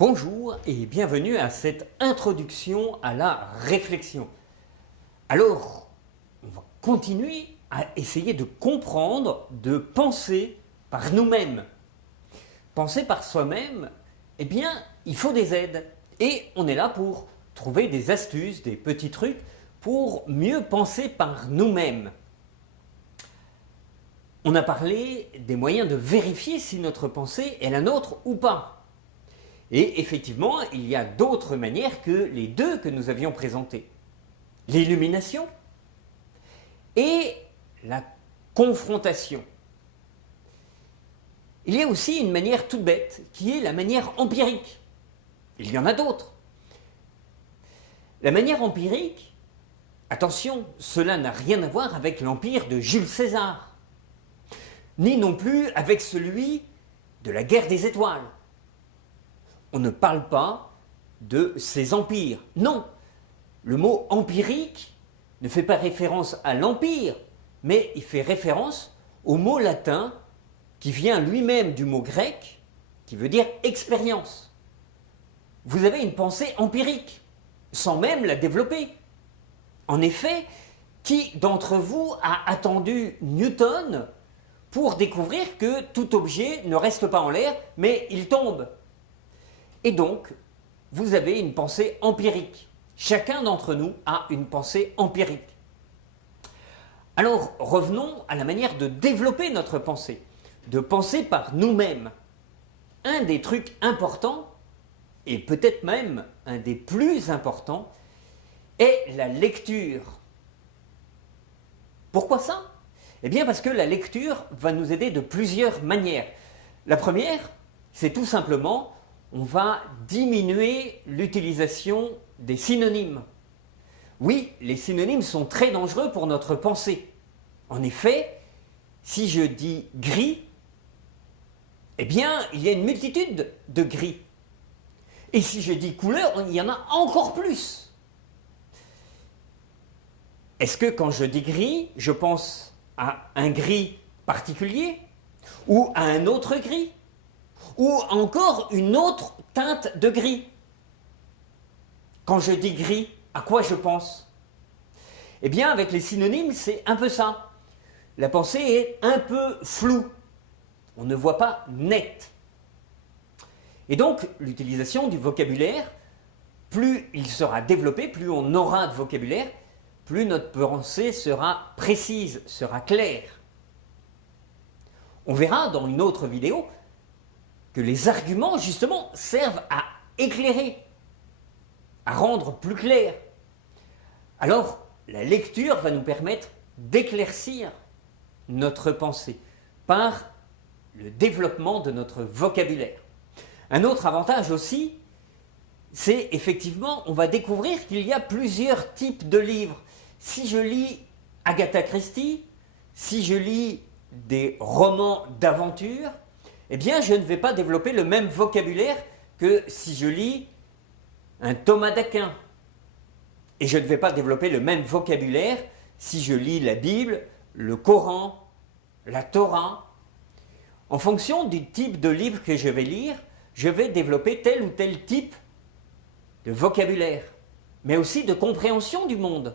Bonjour et bienvenue à cette introduction à la réflexion. Alors, on va continuer à essayer de comprendre, de penser par nous-mêmes. Penser par soi-même, eh bien, il faut des aides. Et on est là pour trouver des astuces, des petits trucs pour mieux penser par nous-mêmes. On a parlé des moyens de vérifier si notre pensée est la nôtre ou pas. Et effectivement, il y a d'autres manières que les deux que nous avions présentées. L'illumination et la confrontation. Il y a aussi une manière toute bête qui est la manière empirique. Il y en a d'autres. La manière empirique, attention, cela n'a rien à voir avec l'empire de Jules César, ni non plus avec celui de la guerre des étoiles. On ne parle pas de ces empires. Non, le mot empirique ne fait pas référence à l'empire, mais il fait référence au mot latin qui vient lui-même du mot grec, qui veut dire expérience. Vous avez une pensée empirique, sans même la développer. En effet, qui d'entre vous a attendu Newton pour découvrir que tout objet ne reste pas en l'air, mais il tombe ? Et donc, vous avez une pensée empirique. Chacun d'entre nous a une pensée empirique. Alors, revenons à la manière de développer notre pensée, de penser par nous-mêmes. Un des trucs importants, et peut-être même un des plus importants, est la lecture. Pourquoi ça ? Eh bien parce que la lecture va nous aider de plusieurs manières. La première, c'est tout simplement on va diminuer l'utilisation des synonymes. Oui, les synonymes sont très dangereux pour notre pensée. En effet, si je dis gris, eh bien, il y a une multitude de gris. Et si je dis couleur, il y en a encore plus. Est-ce que quand je dis gris, je pense à un gris particulier ou à un autre gris ? Ou encore une autre teinte de gris. Quand je dis gris, à quoi je pense ? Eh bien, avec les synonymes, c'est un peu ça. La pensée est un peu floue. On ne voit pas net. Et donc, l'utilisation du vocabulaire, plus il sera développé, plus on aura de vocabulaire, plus notre pensée sera précise, sera claire. On verra dans une autre vidéo que les arguments, justement, servent à éclairer, à rendre plus clair. Alors, la lecture va nous permettre d'éclaircir notre pensée par le développement de notre vocabulaire. Un autre avantage aussi, c'est effectivement, on va découvrir qu'il y a plusieurs types de livres. Si je lis Agatha Christie, si je lis des romans d'aventure, eh bien, je ne vais pas développer le même vocabulaire que si je lis un Thomas d'Aquin. Et je ne vais pas développer le même vocabulaire si je lis la Bible, le Coran, la Torah. En fonction du type de livre que je vais lire, je vais développer tel ou tel type de vocabulaire, mais aussi de compréhension du monde.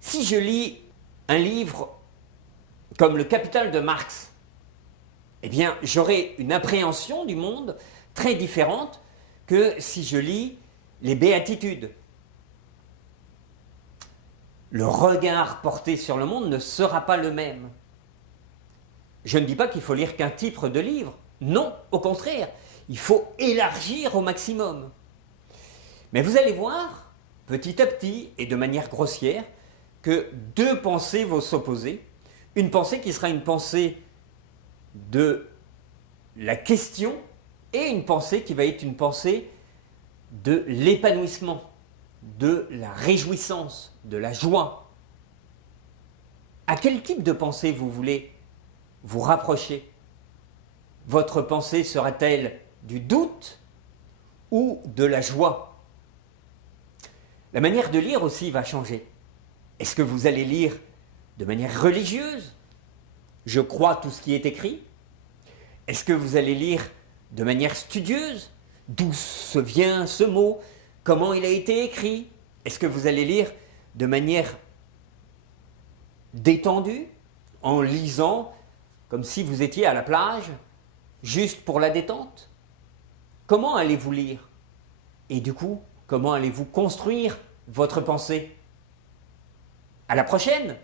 Si je lis un livre comme Le Capital de Marx, eh bien, j'aurai une appréhension du monde très différente que si je lis les Béatitudes. Le regard porté sur le monde ne sera pas le même. Je ne dis pas qu'il faut lire qu'un type de livre. Non, au contraire, il faut élargir au maximum. Mais vous allez voir, petit à petit et de manière grossière, que deux pensées vont s'opposer. Une pensée qui sera une pensée de la question et une pensée qui va être une pensée de l'épanouissement, de la réjouissance, de la joie. À quel type de pensée vous voulez vous rapprocher ? Votre pensée sera-t-elle du doute ou de la joie ? La manière de lire aussi va changer. Est-ce que vous allez lire de manière religieuse ? Je crois tout ce qui est écrit. Est-ce que vous allez lire de manière studieuse, d'où se vient ce mot, comment il a été écrit. Est-ce que vous allez lire de manière détendue, en lisant comme si vous étiez à la plage, juste pour la détente? Comment allez-vous lire? Et du coup, comment allez-vous construire votre pensée? À la prochaine!